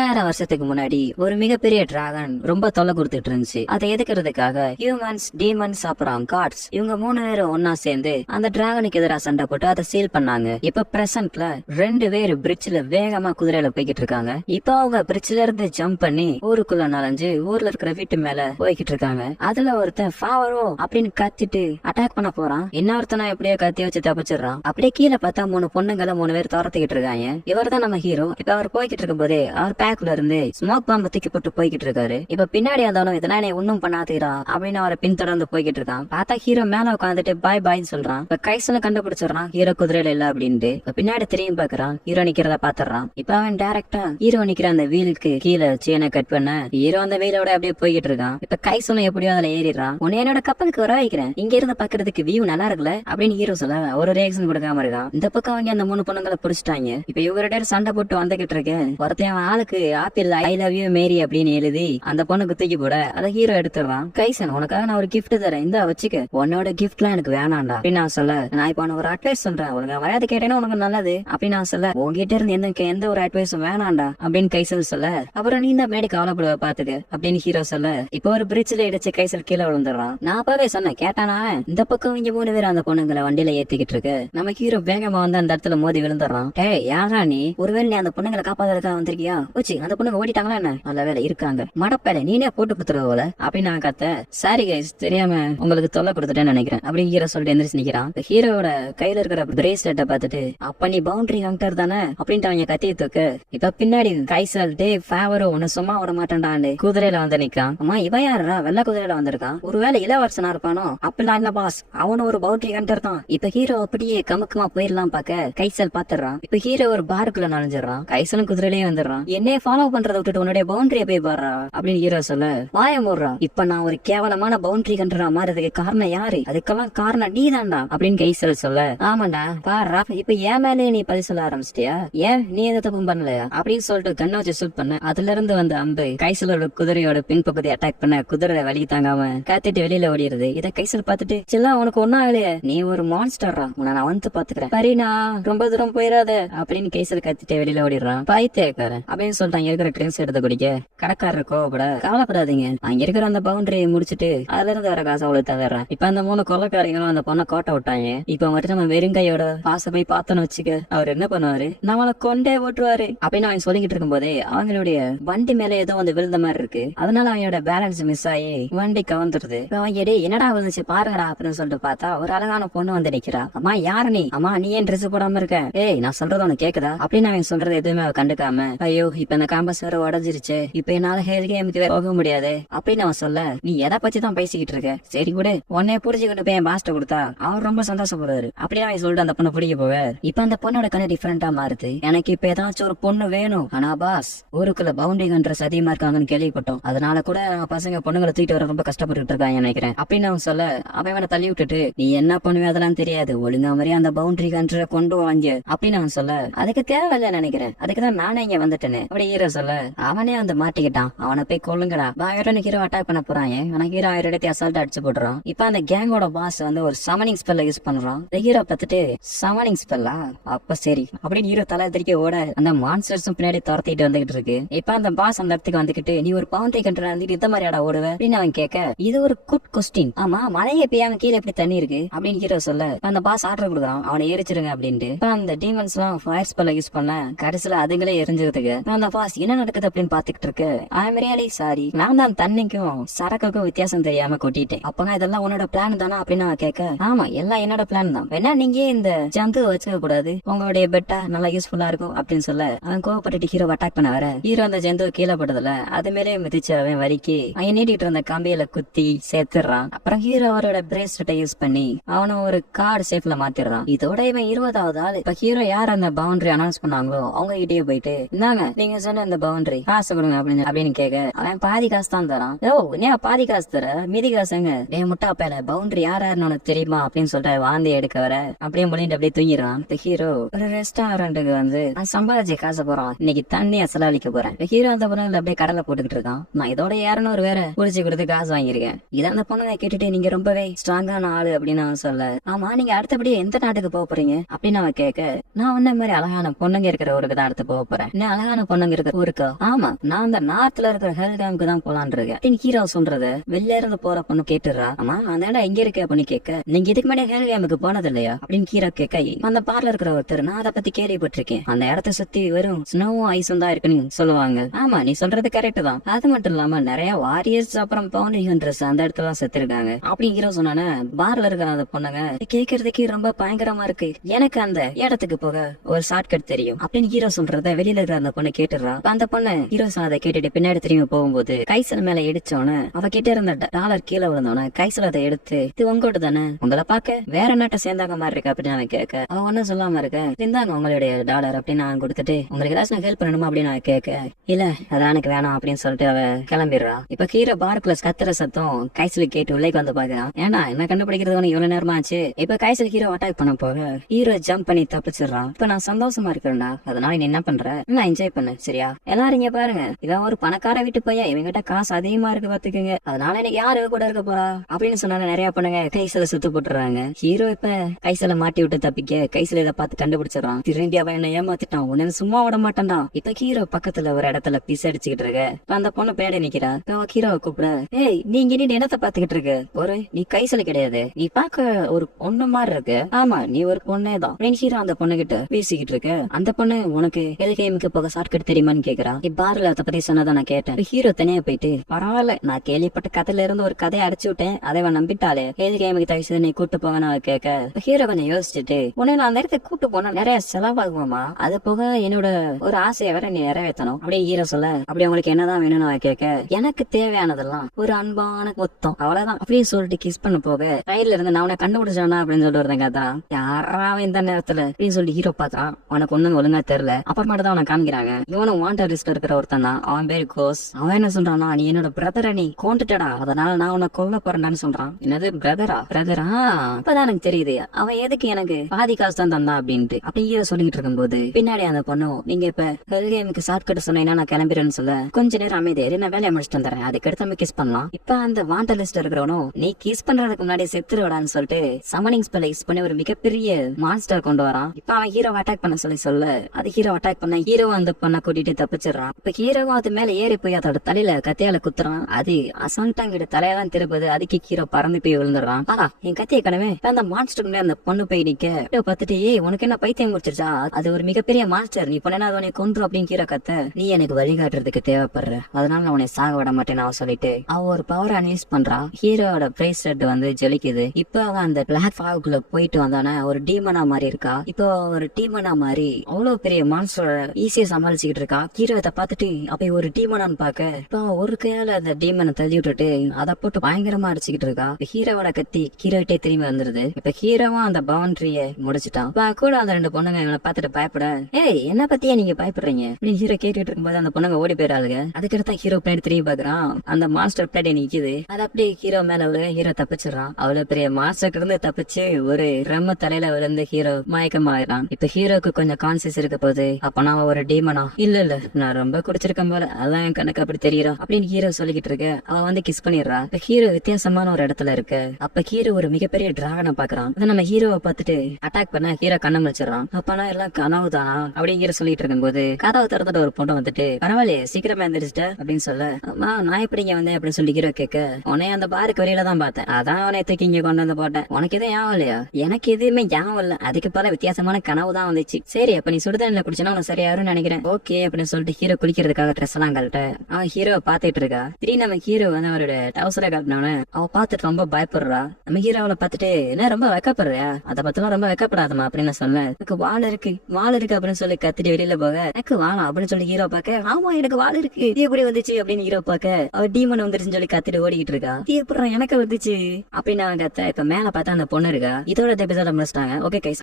2000 வருஷத்துக்கு முன்னாடி ஒரு மிகப்பெரிய டிராகன் ரொம்ப தொல்லை கொடுத்துட்டு இருந்துச்சு. அதை எதுக்குறதுக்காக ஹியூமன்ஸ், டீமன்ஸ், அப்புறம் காட்ஸ் இவங்க 3 பேரும் ஒன்னா சேர்ந்து அந்த டிராகனுக்கு எதிராக சண்டை போட்டு அதை சீல் பண்ணாங்க. இப்ப பிரசன்ட்ல 2 பேர் பிரிட்ஜ்ல வேகமா குதிரையில போய்கிட்டு இருக்காங்க. இப்ப அவங்க பிரிட்ஜ்ல இருந்து ஜம்ப் பண்ணி ஊருக்குள்ள நுழைஞ்சு ஊர்ல இருக்கிற வீட்டு மேல போய்கிட்டு இருக்காங்க. அதுல ஒருத்தன் ஃபாவரோ அப்படின்னு கத்திட்டு அட்டாக் பண்ண போறான். இன்னொருத்தனை எப்படியோ கத்தி வச்சு தப்பிச்சிடறான். அப்படியே கீழே பார்த்தா 3 பொண்ணுங்களை 3 பேர் துரத்திக்கிட்டு இருக்காங்க. இவர் தான் நம்ம ஹீரோ. இப்ப அவர் போய்கிட்டு இருக்கும் போதே அவர் பேக்ல இருந்து ஸ்மோக் பாம்பு தூக்கி போட்டு போய்கிட்டு இருக்காரு. இப்ப பின்னாடி வந்தாலும் இதெல்லாம் என்ன ஒன்னும் பண்ணாதீரா அப்படின்னு அவரை பின்தொடர்ந்து போய்கிட்டு இருக்கான். பார்த்தா ஹீரோ மேல உட்காந்துட்டு பாய் பாய்ன்னு சொல்றான். இப்ப கைசல கண்டுபிடிச்சிடறான் ஹீரோ குதிரையில இல்ல அப்படின்ட்டு. இப்ப பின்னாடி திரும்பி பாக்குறான். ஹீரோ நிக்கிறத பாத்துறான். இப்ப அவன் டைரக்டா ஹீரோ நிக்கிற அந்த வீலுக்கு கீழே செயினை கட் பண்ண ஹீரோ அந்த வீலோட அப்படியே போய்கிட்டு இருக்கான். இப்ப கைசலும் எப்படியோ அதுல ஏறிடுறான். உன்னை என்னோட கப்பலுக்கு வர வைக்கிறேன், இங்க இருந்து பாக்குறதுக்கு வியூ நல்லா இருக்குல்ல அப்படின்னு ஹீரோ சொல்ல ஒரு ரியாக்ஷன் கொடுக்காம இருக்கான். இந்த பக்கம் அவங்க அந்த 3 பொண்ணுங்களை புடிச்சிட்டாங்க. இப்ப இவரோட சண்டை போட்டு வந்துகிட்டு இருக்கேன். ஒருத்தன் ஆளுக்கு Apple I love you marry அப்படின்னு எழுதி அந்த பொண்ணுக்கு தூக்கி போட அதை ஹீரோ எடுத்துறான். கைசன் உனக்காக நான் ஒரு கிஃப்ட் தரேன், இந்த வச்சுக்க, உன்னோட கிஃப்ட்லாம் எனக்கு வேணாண்டா அப்படின்னு நான் சொல்ல, நான் இப்ப ஒரு அட்வைஸ் சொல்றேன், உனக்கு வராது கேட்டேன்னா உனக்கு நல்லது அப்படின்னு நான் சொல்ல, உங்ககிட்ட இருந்து எந்த ஒரு அட்வைஸும் வேணாண்டா அப்படின்னு கைசல் சொல்ல, அப்புறம் நீ இந்த மேடி கவலைப்படுவ பாத்துக்க அப்படின்னு ஹீரோ சொல்ல, இப்ப ஒரு பிரிட்ஜ்ல இடிச்சு கைசல் கீழே விழுந்துடுறான். நான் அப்பவே சொன்னேன் கேட்டானா. இந்த பக்கம் இங்க 3 பேர் அந்த பொண்ணுங்களை வண்டியில ஏத்திக்கிட்டு இருக்கு. நம்ம ஹீரோ வேகமா வந்து அந்த இடத்துல மோதி விழுந்துடுறான். டேய் யாரா நீ, ஒருவேளை நீ அந்த பொண்ணுங்களை காப்பாத்துறதுக்காக வந்திருக்கியா? ஓச்சி அந்த பொண்ணுங்க ஓடிட்டாங்களா என்ன? நல்ல வேலை இருக்காங்க, மடப்பேல நீனே போட்டு குத்துறது போல அப்படின்னு நான் கத்த, சாரி கைஸ் தெரியாம உங்களுக்கு தொல்லை கொடுத்துட்டேன்னு நினைக்கிறேன் அப்படின்னு ஹீரோ சொல்லிட்டு எந்திரிச்சு நிக்கிறான். ஹீரோட கையில இருக்கிற பிரேஸ்லெட்டை பார்த்துட்டு அப்ப நீ பவுண்டரி ஹண்டர் தானே அப்படின்ட்டு அவங்க கத்திய தூக்கு. இப்ப பின்னாடி கைசல் டே ஃபேவரோ உன்னை சும்மா விட மாட்டேன்டான்னு குதிரையில வந்து நிக்கான். அம்மா இவன் யாரா வெள்ள குதிரையில வந்திருக்கான், ஒருவேளை இளவரசனா இருப்பானோ? அப்படிலாம் இல்ல பாஸ், அவனு ஒரு பவுண்டரி ஹண்டர் தான். இப்ப ஹீரோ அப்படியே கமுக்கமா போயிடலாம் பாக்க கைசல் பாத்துறான். இப்ப ஹீரோ ஒரு பாருக்குள்ள நுழைஞ்சிடறான். கைசலும் குதிரையிலேயே வந்துடுறான். என்னைய ஃபாலோ பண்றதை விட்டுட்டு உன்னுடைய பவுண்டரியை போய் பாடுறா அப்படின்னு ஹீரோ சொல்ல, வாய மூடுறான். இப்ப நான் ஒரு கேவலமான பவுண்டரி ஹண்டரா மாறதுக்கு காரணம் யாரு? அதுக்கெல்லாம் காரணம் நீ தான்டா அப்படின்னு கைசல் சொல்ல, ஆமாண்டா பாடுறா, இப்ப ஏன் மேலே நீ பதில் சொல்ல ஆரம்பிச்சிட்டியா? ஏன் நீ எந்த தப்பும் பண்ணலையா அப்படின்னு சொல்லிட்டு கண்ணை வச்சு ஷூட் பண்ண, அதுல இருந்து வந்து அம்பு கைசலோட குதிரையோட பின்பகுதி அட்டாக் பண்ண குதிரை வலி தாங்காம காத்திட்டு வெளியில ஓடிடுது. இதை கைசல் பார்த்துட்டு, சில்லா உனக்கு ஒன்னும் ஆகலையே, நீ ஒரு மான்ஸ்டர்ரா, உன்னை நான் வந்து பாத்துக்கிறேன், பரினா ரொம்ப தூரம் போயிடாத அப்படின்னு கைசல் கத்திட்டு வெளியில ஓடிடுறான். பாய்த்தேக்காரன் அப்படின்னு சொல்லிட்டாங்க இருக்கிற ட்ரிங்க்ஸ் எடுத்து குடிக்க. கடைக்காரர் கோவப்பட, கவலைப்படாதீங்க, அங்க இருக்கிற அந்த பவுண்டரியை முடிச்சுட்டு அதுல இருந்து வர காசை அவ்வளவு தவிர. இப்ப அந்த 3 கொள்ளைக்காரங்களும் அந்த பொண்ணை கோட்டை விட்டாங்க. இப்ப வந்துட்டு நம்ம வெறுங்கையோட பாச போய் பார்த்தோன்னு வச்சுக்க, அவர் என்ன பண்ணுவாரு, நம்மளை கொண்டே ஓட்டுவாரு அப்படின்னு அவன் சொல்லிக்கிட்டு இருக்கும் போதே அவங்களுடைய வண்டி மேல ஏதோ வந்து விழுந்த மாதிரி இருக்கு. அதனால அவனோட பேலன்ஸ் மிஸ் ஆகி வண்டி கவர்ந்துருது. அவன் எடே என்னடா விழுந்துச்சு பாருங்கடா அப்படின்னு சொல்லிட்டு பார்த்தா ஒரு அழகான பொண்ணு வந்து நிக்கிறா. அம்மா யாரு நீ? அம்மா நீ ஏன் ட்ரெஸ் போடாம இருக்க? ஏய் நான் சொல்றது உனக்கு கேக்குதா அப்படின்னு அவன் சொல்றது எதுவுமே அவன் கண்டுக்காம, ஐயோ இப்ப இந்த கேம்பஸ் வேற உடஞ்சிருச்சு, இப்ப என்னால ஹேர் கேமுக்கு போக முடியாது அப்படின்னு அவன் சொல்ல, நீ எதை பத்தி தான் பேசிக்கிட்டு இருக்க? சரி கூட உன்னைய புடிச்சுக்கிட்டு போய் என் பாஸ்ட கொடுத்தா அவர் ரொம்ப சந்தோஷப்படுவாரு அப்படின்னு அவன் சொல்லிட்டு அந்த பொண்ணை பிடிக்க போவ. இப்ப அந்த பொண்ணோட கண்ணு டிஃபரெண்டா மாறுது. எனக்கு இப்ப ஏதாச்சும் ஒரு பொண்ணு வேணும், ஆனா பாஸ் ஊருக்குள்ள பவுண்டரி கண்ட்ரஸ் அதிகமா இருக்காங்கன்னு கேள்விப்பட்டோம், அதனால கூட பசங்க பொண்ணுங்களை தூக்கிட்டு வர ரொம்ப கஷ்டப்பட்டு இருக்காங்க நினைக்கிறேன் அப்படின்னு அவன் சொல்ல, அவனை தள்ளி விட்டுட்டு, நீ என்ன பண்ணுவே அதெல்லாம் தெரியாது, ஒழுங்கா மாதிரி அந்த பவுண்டரி கண்ட்ரை கொண்டு வாங்க அப்படின்னு அவன் சொல்ல, அதுக்கு தேவையில்ல நினைக்கிறேன், அதுக்குதான் நானே இங்க வந்துட்டேன்னு அப்படி ஹீரோ சொல்ல, அவனே வந்து மாட்டிக்கிட்டான். அவனை போய் கொல்லுங்கடா, பயங்கரன்னு ஹீரோ அட்டாக் பண்ண போறாங்க. ஆனா ஹீரோ 1000 இடத்தை அசால்ட் அடிச்சு போடுறான். இப்ப அந்த கேங்கோட பாஸ் வந்து ஒரு சமனிங் ஸ்பெல்ல யூஸ் பண்றான். ஹீரோ பார்த்துட்டு, சமனிங் ஸ்பெல்லா? அப்ப சரி அப்படின்னு ஹீரோ தலை தெரிக்க ஓட அந்த மான்ஸ்டர்ஸும் பின்னாடி துரத்திட்டு வந்துகிட்டு இருக்கு. இப்ப அந்த பாஸ் அந்த இடத்துக்கு வந்துகிட்டு, நீ ஒரு பவுண்டரி கண்ட்ரோல் வந்துட்டு இந்த மாதிரி ஆடா ஓடுவ அப்படின்னு அவன் கேட்க, இது ஒரு குட் கொஸ்டின், ஆமா மழையை பெய்யாம கீழே எப்படி தண்ணி இருக்கு அப்படின்னு ஹீரோ சொல்ல, அந்த பாஸ் ஆர்டர் கொடுக்குறான் அவனை எரிச்சிருங்க அப்படின்ட்டு. அந்த டீமன்ஸ் எல்லாம் ஃபயர் ஸ்பெல்ல யூஸ் பண்ண கடைசியில அதுங்களே எரிஞ்சதுக்கு அந்த பாஸ் என்ன நடக்குது அப்படின்னு பாத்துக்கிட்டு இருக்கு. ஐ எம் ரியலி சாரி, நான் தான் தண்ணிக்கும் சரக்குக்கும் வித்தியாசம் தெரியாம கொட்டிட்டேன். அப்பனா இதெல்லாம் உன்னோட பிளான் தானா அப்படின்னு அவன் கேட்க, ஆமா எல்லாம் என்னோட பிளான் தான், வேணா நீங்க இந்த ஜந்து வச்சுக்க கூடாது, உங்களுடைய பெட்டா நல்லா யூஸ்ஃபுல்லா இருக்கும் அப்படின்னு சொல்ல, அவன் கோவப்பட்டு ஹீரோ அட்டாக் பண்ண வர, ஹீரோ அந்த ஜந்து கீழே போட்டதுல அது மேலே மிதிச்சு அவன் வலிக்கு அவன் நீட்டிட்டு இருந்த கம்பியில குத்தி சேர்த்துறான். அப்புறம் ஹீரோ அவரோட பிரேஸ்லெட்டை யூஸ் பண்ணி அவனை ஒரு கார்டு ஷேப்ல மாத்திடுறான். இதோட இவன் 20வது ஆள். இப்ப ஹீரோ யார் அந்த பவுண்டரி அனௌன்ஸ் பண்ணாங்களோ அவங்க கிட்டே போயிட்டு, இந்தாங்க நீங்க சொன்ன அந்த பவுண்டரி காசு கொடுங்க அப்படின்னு கேட்க, அவன் பாதி காசு தான் தரான். ஓ நீ பாதி காசு தர, மீதி காசுங்க டே முட்டா பேல, பவுண்டரி யாருன்னு உனக்கு தெரியுமா அப்படின்னு சொல்லிட்டு வாந்தி எடுக்க வர அப்படியே முடிந்து அப்படியே தூங்கிடுறான். ஹீரோ ஒரு ரெஸ்டாரண்ட்டுக்கு வந்து நான் சம்பாதிச்ச காசை போறான், இன்னைக்கு தண்ணியா செலவழிக்க போறேன். ஹீரோ அந்த பொண்ணுல அப்படியே கடலை போட்டுக்கிட்டு இருக்கான். நான் இதோட 200 வேற குடிச்சு கொடுத்து காசு வாங்கியிருக்கேன். இதை அந்த பொண்ணை கேட்டுட்டு, நீங்க ரொம்பவே ஸ்ட்ராங்கான ஆளு அப்படின்னு அவன் சொல்ல, ஆமா நீங்க அடுத்தபடி எந்த நாட்டுக்கு போக போறீங்க அப்படின்னு அவன் கேட்க, நான் உன்ன மாதிரி அழகான பொண்ணுங்க இருக்கிற ஊருக்கு தான் அடுத்து போக போறேன், இன்னும் அழகான பொண்ணுங்க அங்க இருக்க ஊருக்கா? ஆமா, நான் அந்த நார்த்ல இருக்கிற ஹெல்காமுக்கு தான் போலான் இருக்கேன். ஹீரோ சொல்றத வெளில இருந்து போற பொண்ணு கேட்டுறா. ஆமா, அந்த இடம் எங்க இருக்கு அப்படின்னு கேட்க, நீங்க இதுக்கு முன்னாடி ஹெல்காமுக்கு போனது இல்லையா அப்படின்னு ஹீரோ கேட்க, அந்த பார்ல இருக்கிற ஒருத்தர், நான் அதை பத்தி கேள்விப்பட்டிருக்கேன், அந்த இடத்த சுத்தி வெறும் ஸ்னோவும் ஐஸும் தான் இருக்குன்னு சொல்லுவாங்க. ஆமா, நீ சொல்றது கரெக்ட் தான். அது மட்டும் இல்லாம நிறைய வாரியர்ஸ் அப்புறம் பவுண்டரி ஹண்டர்ஸ் அந்த இடத்துல செத்துருக்காங்க அப்படி ஹீரோ சொன்னானே. பார்ல இருக்கிற அந்த பொண்ணுங்க கேட்கறதுக்கு ரொம்ப பயங்கரமா இருக்கு, எனக்கு அந்த இடத்துக்கு போக ஒரு ஷார்ட்கட் தெரியும் அப்படின்னு ஹீரோ சொல்றத வெளியில இருக்கிற அந்த பொண்ணு கேட்டுறா. அந்த பொண்ணு ஹீரோ சொன்னதை கேட்டுட்டு பின்னாடி திரும்பி போகும்போது கைசல் மேல இடிச்சோன்னு அவ கிட்ட இருந்த டாலர் கீழே விழுந்தோன்னு கைசல் அதை எடுத்து, இது உங்களோட தானே, உங்களை பாக்க வேற நாட்டை சேர்ந்தாங்க மாதிரி இருக்கு அப்படின்னு அவன் கேட்க, அவன் ஒன்னும் சொல்லாம இருக்க, இருந்தாங்க உங்களுடைய டாலர் அப்படின்னு நான் கொடுத்துட்டு உங்களுக்கு ஏதாச்சும் ஹெல்ப் பண்ணணுமா அப்படின்னு நான் கேட்க, இல்ல அதான் எனக்கு வேணாம் அப்படின்னு சொல்லிட்டு அவ கிளம்பிடுறா. இப்ப ஹீரோ பார் பிளஸ் கத்துற சத்தம் கைசல் கேட்டு உள்ளேக்கு வந்து பாக்குறான். ஏன்னா என்ன கண்டுபிடிக்கிறது இவ்வளவு நேரமா ஆச்சு. இப்ப கைசல் ஹீரோ அட்டாக் பண்ண போக ஹீரோ ஜம்ப் பண்ணி தப்பிச்சிடறான். இப்ப நான் சந்தோஷமா இருக்கிறேன்டா, அதனால நீ என்ன பண்ற, நான் என்ஜாய் பண்ணு சரியா. எல்லாரும் இங்க பாருங்க, இவன் ஒரு பணக்கார வீட்டு பையன், இவங்கிட்ட காசு அதிகமா இருக்கு பாத்துக்கங்க, அதனால எனக்கு யாரு கூட இருக்க போறா அப்படின்னு சொன்னால நிறைய பண்ணுங்க கைசல சுத்து போட்டுறாங்க. ஹீரோ இப்ப கைசல மாட்டி விட்டு தப்பிக்க கைசல இதை பார்த்து கண்டுபிடிச்சிடறான். திரும்பி அவன் என்ன ஏமாத்திட்டான், உன்ன சும்மா விட மாட்டான்டா. இப்ப ஹீரோ பக்கத்துல ஒரு இடத்துல பிச அடிச்சுக்கிட்டு இருக்க. அந்த பொண்ணு பேட நிக்கிறா. ஹீரோவை கூப்பிட, ஏய் நீங்க நீ என்னத்த பாத்துக்கிட்டு இருக்க, ஒரு நீ கைசல கிடையாது, நீ பாக்க ஒரு பொண்ணு மாதிரி இருக்கு. ஆமா நீ ஒரு பொண்ணே தான் அப்படின்னு ஹீரோ அந்த பொண்ணு கிட்ட பேசிக்கிட்டு இருக்க. அந்த பொண்ணு உனக்கு எல்கேமுக்கு போக ஷார்ட்கட் தெரியுமான்னு கேக்குறா. பார்ல அதை பத்தி சொன்னதை நான் கேட்டேன். ஹீரோ தனியா போயிட்டு, பரவாயில்ல நான் கேள்விப்பட்ட கதையில இருந்து ஒரு கதையை அடிச்சு விட்டேன், அதை நம்பிட்டாலே எல்கேமுக்கு தயவு நீ கூட்டு போவேன்னு அவ கேட்க, ஹீரோ கொஞ்சம் யோசிச்சுட்டு, உன்னை நான் அந்த இடத்துக்கு கூட்டு போனா நிறைய செலவாகுமாமா, அது போக என்னோட ஒரு ஆசையை வேற நீ நிறைவேற்றணும் அப்படியே ஹீரோ சொல்ல, அப்படி உங்களுக்கு என்னதான் வேணும்னு அவ கேட்க, எனக்கு தேவையானதெல்லாம் ஒரு அன்பான மொத்தம் அவ்வளவுதான் அப்படின்னு சொல்லிட்டு கிஸ் பண்ண போக ரயில்ல இருந்து நான் உன்னை கண்டுபிடிச்சானா அப்படின்னு சொல்லிட்டு வருதுங்க. அதான் யாரா இந்த நேரத்துல அப்படின்னு சொல்லி ஹீரோ பார்த்தா உனக்கு ஒண்ணும் ஒழுங்கா தெரியல. அப்புறமாட்டு தான் அவனை காமிக்கிறாங்க. இவனும் வாண்டட் லிஸ்ட்ல இருக்கிற ஒருத்தன் தான், அவன் பேரு கோஸ். அவன் என்ன சொல்றானா, நீ என்னோட பிரதரை நீ கொண்டுட்டடா, அதனால நான் உன்னை கொல்ல போறேன்னு சொல்றான். என்னது பிரதரா? அப்பதான் எனக்கு தெரியுது அவன் எதுக்கு எனக்கு பாதி காசு தான் தந்தான் அப்படின்ட்டு. அப்படி ஹீரோ சொல்லிட்டு இருக்கும்போது பின்னாடி அந்த பொண்ணும், நீங்க இப்ப ஹெல்கேமுக்கு ஷார்ட் கட் சொன்னீங்கன்னா நான் கிளம்பிடுறேன்னு சொல்ல, கொஞ்ச நேரம் அமைதியாரு, நான் வேலையை முடிச்சுட்டு வந்துடுறேன், அதுக்கடுத்து நம்ம கிஸ் பண்ணலாம். இப்ப அந்த வாண்டட் லிஸ்ட்ல இருக்கிறவனும், நீ கிஸ் பண்றதுக்கு முன்னாடி செத்துருவாடான்னு சொல்லிட்டு சமனிங் ஸ்பெல் யூஸ் பண்ணி ஒரு மிகப்பெரிய மான்ஸ்டர் கொண்டு வரான். இப்ப அவன் ஹீரோ அட்டாக் பண்ண சொல்ல அது ஹீரோ அட்டாக் பண்ண ஹீரோ அந்த பொண்ணை கூட்டிட்டு தப்பிச்சிடறான். இப்ப ஹீரோவும் அது மேல ஏறி போய் அதோட தலையில கத்தியால குத்துறான். அது அசால்ட்டாங்கிட்ட தலையெல்லாம் திருப்பது, அதுக்கு ஹீரோ பறந்து போய் விழுந்துடுறான். ஆனா என் கத்திய கனவே அந்த மான்ஸ்டருக்கு அந்த பொண்ணு போய் நிக்க பார்த்துட்டு, ஏய் உனக்கு என்ன பைத்தியம் முடிச்சிருச்சா, அது ஒரு மிகப்பெரிய மான்ஸ்டர், நீ பொண்ணா அவனை கொன்று அப்படின்னு ஹீரோ கத்த, நீ எனக்கு வழிகாட்டுறதுக்கு தேவைப்படுற, அதனால நான் உன்னை சாக விட மாட்டேன்னு அவன் சொல்லிட்டு அவ ஒரு பவர் அனலைஸ் பண்றா. ஹீரோட பிரேஸ்லெட் ஜொலிக்குது. இப்ப அவன் அந்த பிளாக் ஃபாகுக்குள்ள போயிட்டு வந்தானே ஒரு டீமனா மாதிரி இருக்கா. இப்போ ஒரு டீமனா மாதிரி அவ்வளவு பெரிய மான்ஸ்டர் ஈஸியா சமாளிச்சுக்கிட்டு இருக்கா. ஹீரோ இதை பார்த்துட்டு அப்ப ஒரு டீமனான்னு பாக்க இப்போ ஒரு கையால அந்த டீமனை தள்ளி விட்டுட்டு அதை போட்டு பயங்கரமா அடிச்சுக்கிட்டு இருக்கா. ஹீரோவோட கத்தி ஹீரோட்டே திரும்பி வந்துருது. இப்ப ஹீரோவும் அந்த பவுண்டரிய முடிச்சுட்டான். கூட அந்த ரெண்டு பொண்ணுங்க இவனை பார்த்துட்டு பயப்பட, ஏய் என்ன பத்தியா நீங்க பயப்படுறீங்க அப்படின்னு ஹீரோ கேட்டுட்டு இருக்கும்போது அந்த பொண்ணுங்க ஓடி போயிடாளுங்க. அதுக்கடுத்தா ஹீரோ பின்னாடி திரும்பி பாக்குறான். அந்த மாஸ்டர் பிளேட் நிக்குது. அது அப்படியே ஹீரோ மேல ஹீரோ தப்பிச்சிடறான். அவ்வளவு பெரிய மாஸ்டர் இருந்து தப்பிச்சு ஒரு ரம்ம தலையில விழுந்து ஹீரோ மயக்கமாயிரான். இப்ப ஹீரோக்கு கொஞ்சம் கான்சியஸ் இருக்க போது, அப்ப நான் ஒரு டீமனா, இல்ல நான் ரொம்ப குடிச்சிருக்கேன் போல, அதான் என் கணக்கு அப்படி தெரியறா அப்படின்னு ஹீரோ சொல்லிக்கிட்டு இருக்க. அவன் கிஸ் பண்ணிடுறா. இப்ப ஹீரோ வித்தியாசமான ஒரு இடத்துல இருக்க. அப்ப ஹீரோ ஒரு மிகப்பெரிய டிராகனை பாக்குறான். நம்ம ஹீரோவை பார்த்துட்டு அட்டாக் பண்ண ஹீரோ கண்ண முடிச்சிடறான். அப்பனா எல்லாம் கனவு தானா அப்படிங்கிற சொல்லிட்டு இருக்கும் போது கதவை திறந்துட்டு ஒரு பொண்ணு வந்துட்டு, பரவாயில்லையே சீக்கிரமா எந்திரிச்சிட்ட அப்படின்னு சொல்ல, அம்மா நான் எப்படி இங்க வந்தேன் அப்படின்னு சொல்லி ஹீரோ கேட்க, உன்னை அந்த பாருக்கு வெளியில தான் பார்த்தேன், அதான் அவனை தூக்கி இங்க கொண்டு வந்து போட்டேன், உனக்கு எதுவும் ஞாபகம் இல்லையா? எனக்கு எதுவுமே ஞாபகம் இல்ல, அதுக்கு பல வித்தியாசமான கனவு தான் வந்துச்சு. சரி அப்ப நீ சுடுதண்ணில குடிச்சா உனக்கு சரியாருன்னு நினைக்கிறேன், ஓகே அப்படின்னு சொல்லிட்டு ஹீரோ குளிக்கிறதுக்காக ட்ரெஸ் எல்லாம் கழட்ட அவன் ஹீரோவை பாத்துட்டு இருக்கா. திடீர்னு நம்ம ஹீரோ அவரோட டவுசரை காட்டினவன அவ பாத்துட்டு ரொம்ப பயப்படுறா. நம்ம ஹீரோவை பார்த்துட்டு, என்ன ரொம்ப வெக்கப்படுறியா, அதை பத்திலாம் ரொம்ப வெக்கப்படாதமா அப்படின்னு சொல்ல, எனக்கு வால் இருக்கு அப்படின்னு சொல்லி கத்திட்டு வெளியில போக, எனக்கு வாழா அப்படின்னு சொல்லி ஹீரோ பாக்க, ஆமா எனக்கு வால் இருக்கு, இது எப்படி வந்துச்சு அப்படின்னு ஹீரோ பாக்க, அவ டீமன் வந்துருச்சுன்னு சொல்லி கத்திட்டு ஓடிக்கிட்டு இருக்கா. எப்படி எனக்கு வந்துச்சு அப்படின்னு அவன் கத்த. இப்ப மேல பார்த்தா அந்த பொண்ணு இருக்கா. இதோட எபிசோட முடிச்சிட்டாங்க. Okay guys.